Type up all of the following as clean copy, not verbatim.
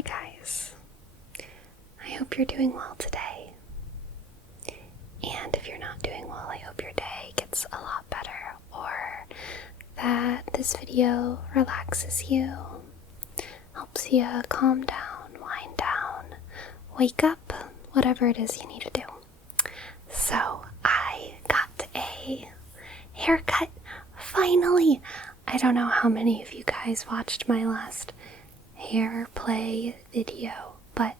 Hi guys, I hope you're doing well today, and if you're not doing well, I hope your day gets a lot better, or that this video relaxes you, helps you calm down, wind down, wake up, whatever it is you need to do. So I got a haircut, finally! I don't know how many of you guys watched my last hair play video, but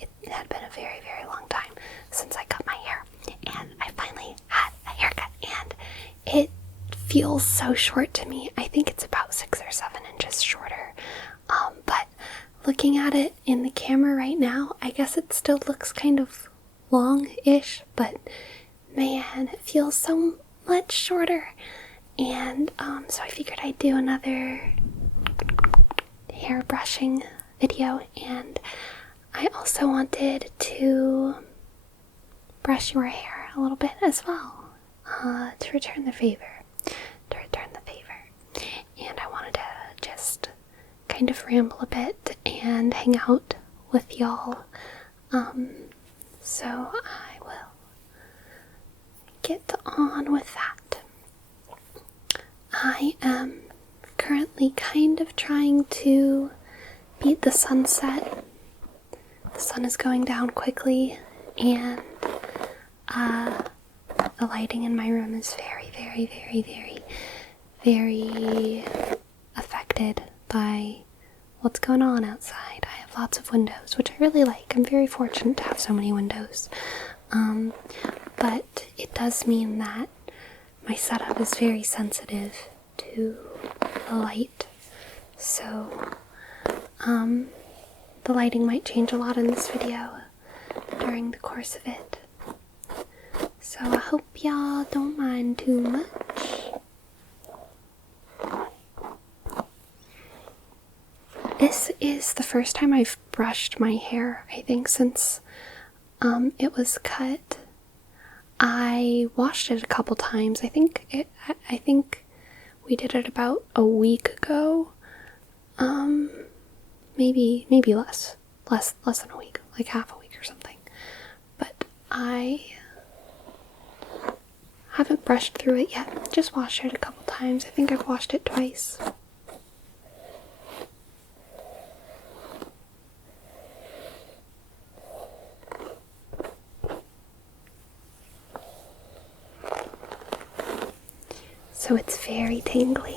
it had been a very, very long time since I cut my hair, and I finally had a haircut, and it feels so short to me. I think it's about 6 or 7 inches shorter, but looking at it in the camera right now, I guess it still looks kind of long-ish, but man, it feels so much shorter. And so I figured I'd do another hair brushing video, and I also wanted to brush your hair a little bit as well, to return the favor. And I wanted to just kind of ramble a bit and hang out with y'all. So I will get on with that. I am currently kind of trying to beat the sunset. The sun is going down quickly, and the lighting in my room is very, very, very, very, very affected by what's going on outside. I have lots of windows, which I really like. I'm very fortunate to have so many windows. But it does mean that my setup is very sensitive to the light, so the lighting might change a lot in this video during the course of it, so I hope y'all don't mind too much. This is the first time I've brushed my hair, I think, since it was cut. I washed it a couple times. I think we did it about a week ago. Maybe less than a week, like half a week or something. But I haven't brushed through it yet. Just washed it a couple times. I think I've washed it twice. So it's very tingly.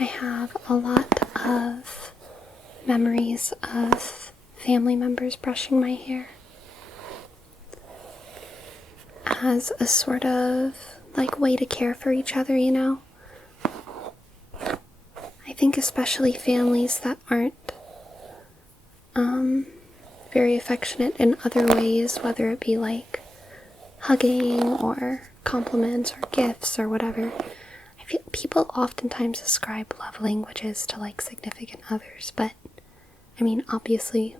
I have a lot of memories of family members brushing my hair as a sort of like way to care for each other, you know? I think especially families that aren't very affectionate in other ways, whether it be like hugging or compliments or gifts or whatever. I feel people oftentimes ascribe love languages to like significant others, but I mean, obviously,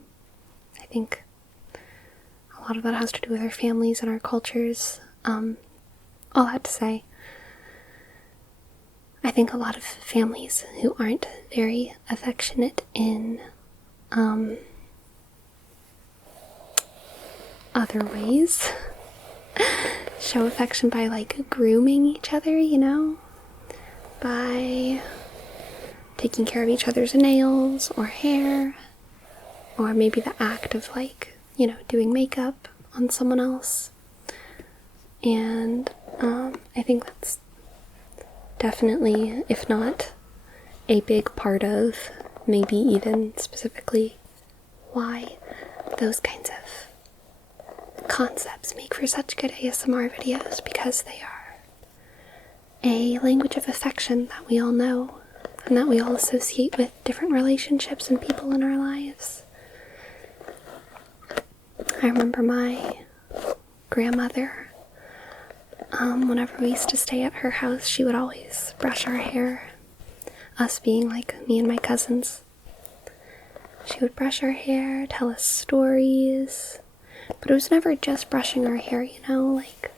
I think a lot of that has to do with our families and our cultures. All that to say, I think a lot of families who aren't very affectionate in other ways show affection by like grooming each other, you know? By taking care of each other's nails or hair, or maybe the act of like, you know, doing makeup on someone else. And I think that's definitely, if not a big part of, maybe even specifically why those kinds of concepts make for such good ASMR videos because they are a language of affection that we all know and that we all associate with different relationships and people in our lives. I remember my grandmother, whenever we used to stay at her house, she would always brush our hair, us being like me and my cousins. She would brush our hair, tell us stories, but it was never just brushing our hair, like,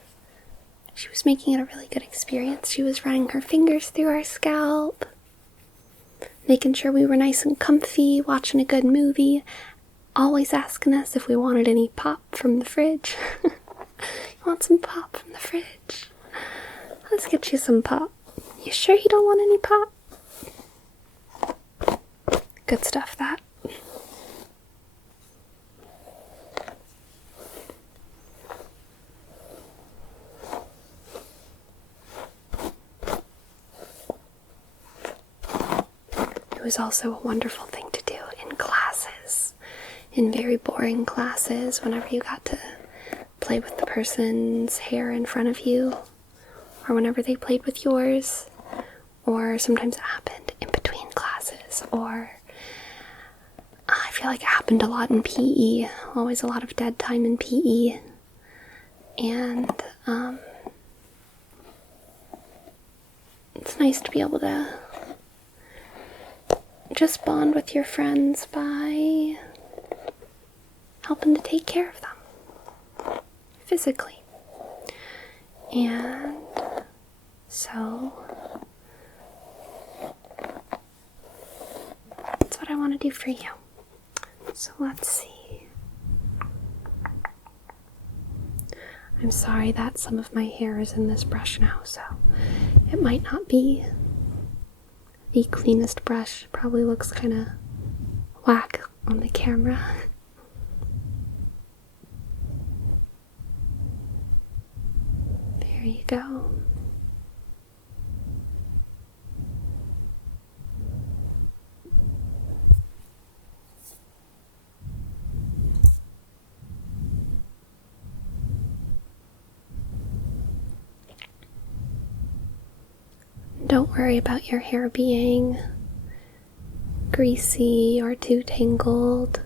she was making it a really good experience. She was running her fingers through our scalp, making sure we were nice and comfy, watching a good movie, always asking us if we wanted any pop from the fridge. You want some pop from the fridge? Let's get you some pop. You sure you don't want any pop? Good stuff, that. It was also a wonderful thing to do in classes, in very boring classes, whenever you got to play with the person's hair in front of you, or whenever they played with yours, or sometimes it happened in between classes, or I feel like it happened a lot in PE, always a lot of dead time in PE, and it's nice to be able to just bond with your friends by helping to take care of them physically. And so that's what I want to do for you. So let's see. I'm sorry that some of my hair is in this brush now, so it might not be the cleanest brush. Probably looks kind of whack on the camera. There you go. Don't worry about your hair being greasy or too tangled.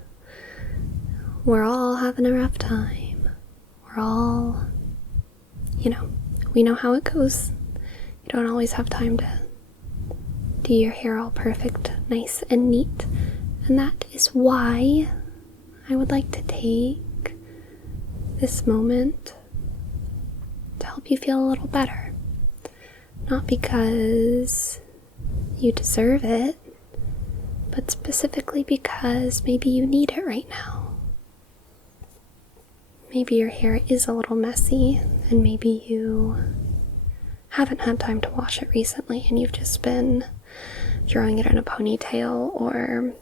We're all having a rough time. We're all, we know how it goes. You don't always have time to do your hair all perfect, nice and neat. And that is why I would like to take this moment to help you feel a little better. Not because you deserve it, but specifically because maybe you need it right now. Maybe your hair is a little messy, and maybe you haven't had time to wash it recently, and you've just been throwing it in a ponytail or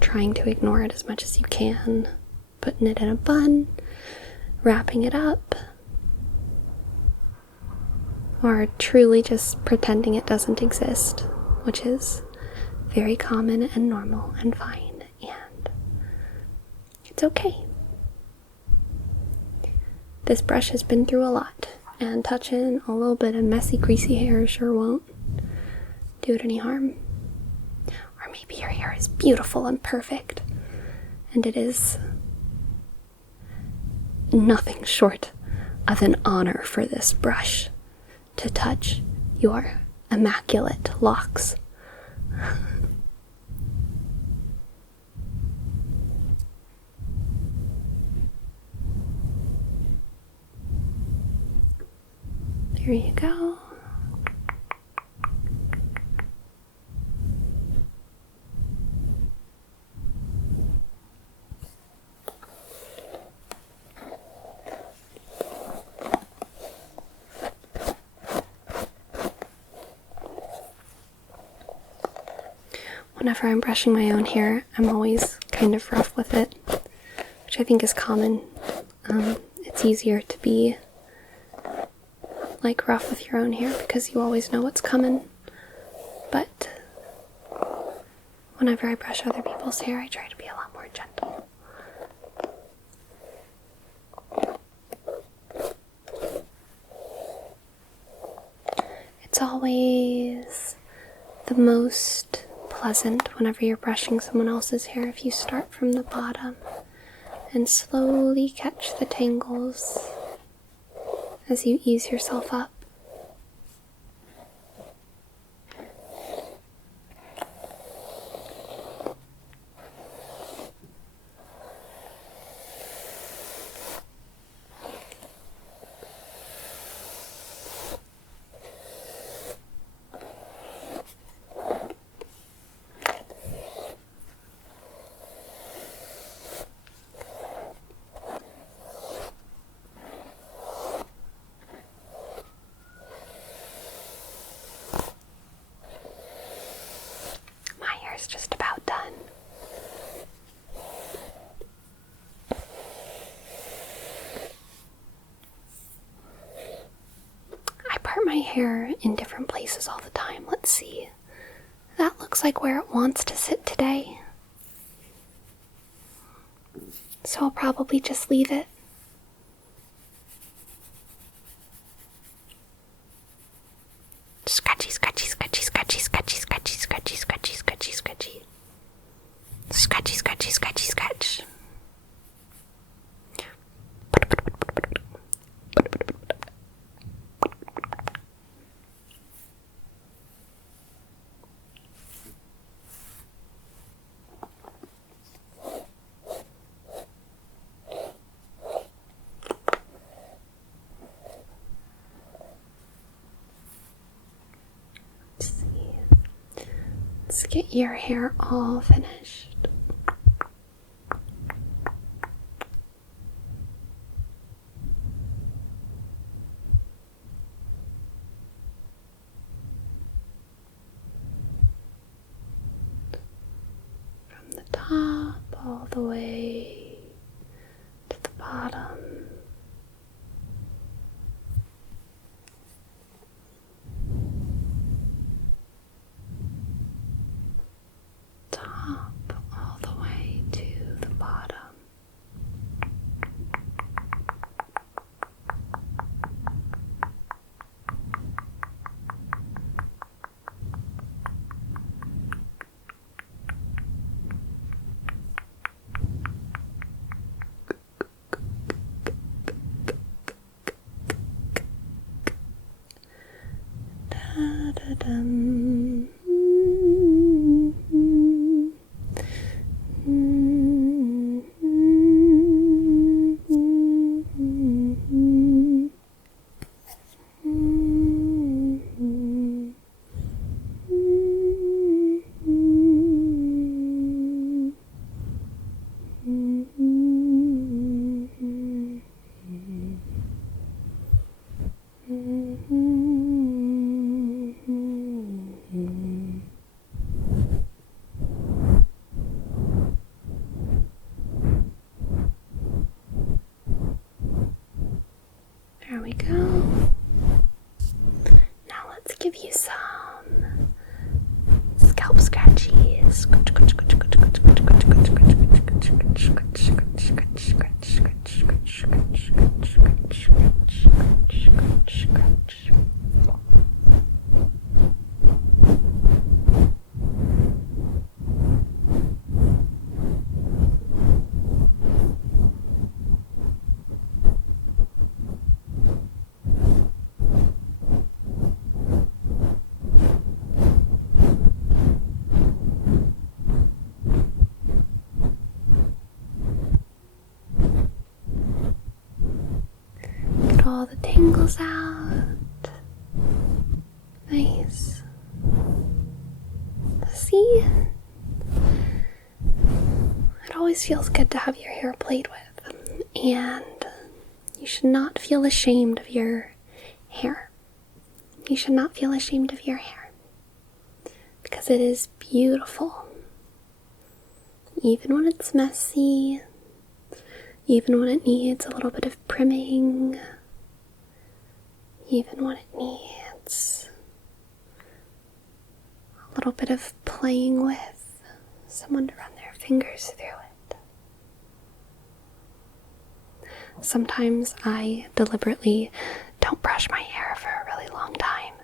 trying to ignore it as much as you can, putting it in a bun, wrapping it up, or truly just pretending it doesn't exist, which is very common and normal and fine, and it's okay. This brush has been through a lot, and touching a little bit of messy, greasy hair sure won't do it any harm. Or maybe your hair is beautiful and perfect, and it is nothing short of an honor for this brush to touch your immaculate locks. There you go. Whenever I'm brushing my own hair, I'm always kind of rough with it, which I think is common. It's easier to be rough with your own hair because you always know what's coming. But whenever I brush other people's hair, I try to be a lot more gentle. It's always the most pleasant whenever you're brushing someone else's hair if you start from the bottom and slowly catch the tangles as you ease yourself up. Just about done. I part my hair in different places all the time. Let's see. That looks like where it wants to sit today. So I'll probably just leave it. Scratchy, scratchy, scratchy, scratchy, scratchy, scratchy, scratchy, scratchy, scratchy, scratchy. Scratchy, scratchy, scratchy, scratch. Let's get your hair all finished. From the top all the way to the bottom. All the way to the bottom. Da-da-dum. There we go. Now let's give you some scalp scratchies. All the tangles out. Nice. See? It always feels good to have your hair played with, and you should not feel ashamed of your hair. You should not feel ashamed of your hair because it is beautiful. Even when it's messy, even when it needs a little bit of primming, even when it needs a little bit of playing with, someone to run their fingers through it. Sometimes I deliberately don't brush my hair for a really long time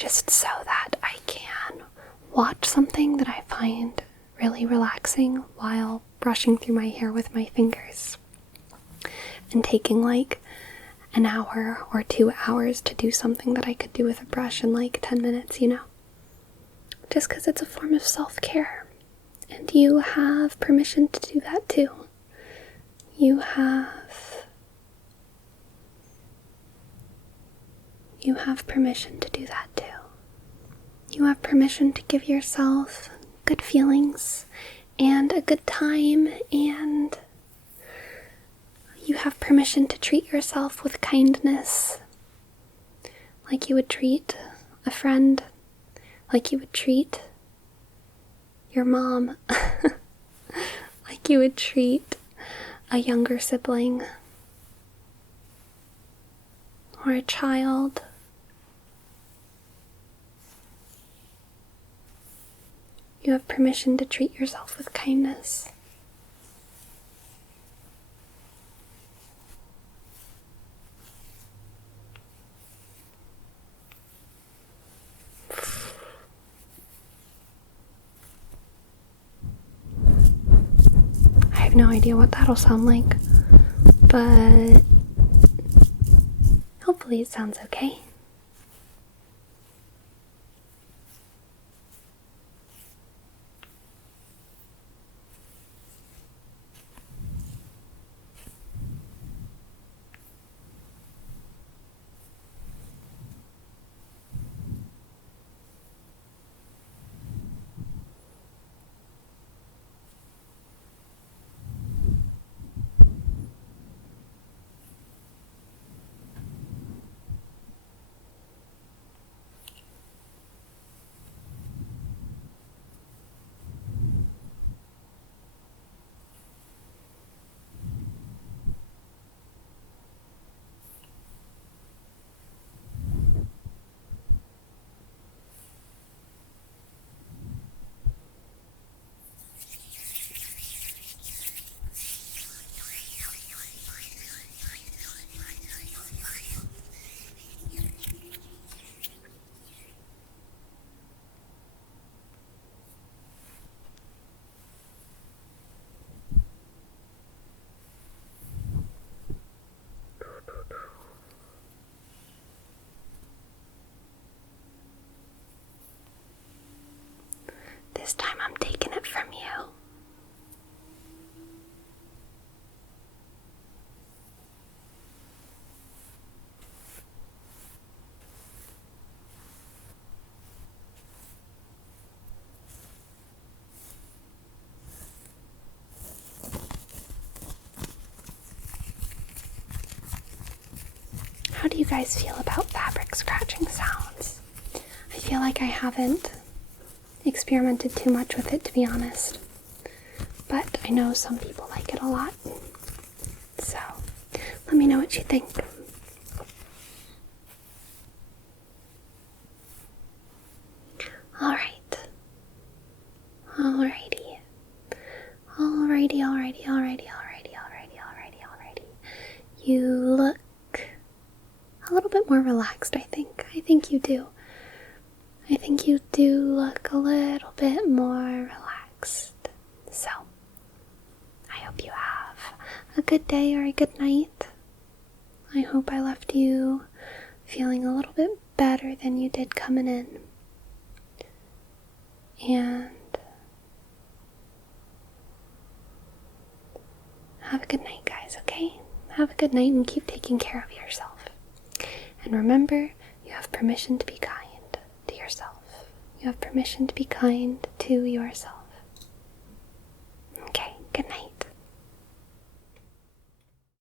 just so that I can watch something that I find really relaxing while brushing through my hair with my fingers and taking like an hour or 2 hours to do something that I could do with a brush in like 10 minutes, just because it's a form of self-care. And you have permission to do that too. You have permission to do that too. You have permission to give yourself good feelings and a good time, and you have permission to treat yourself with kindness, like you would treat a friend, like you would treat your mom, like you would treat a younger sibling or a child. You have permission to treat yourself with kindness. I have no idea what that'll sound like, but hopefully it sounds okay. This time I'm taking it from you. How do you guys feel about fabric scratching sounds? I feel like I haven't experimented too much with it, to be honest, but I know some people like it a lot, so let me know what you think. Alrighty. You look a little bit more relaxed, I think. I think you do. I think you do look a little bit more relaxed. So, I hope you have a good day or a good night. I hope I left you feeling a little bit better than you did coming in. And have a good night, guys, okay? Have a good night and keep taking care of yourself. And remember, you have permission to be kind to yourself. You have permission to be kind to yourself. Okay, good night.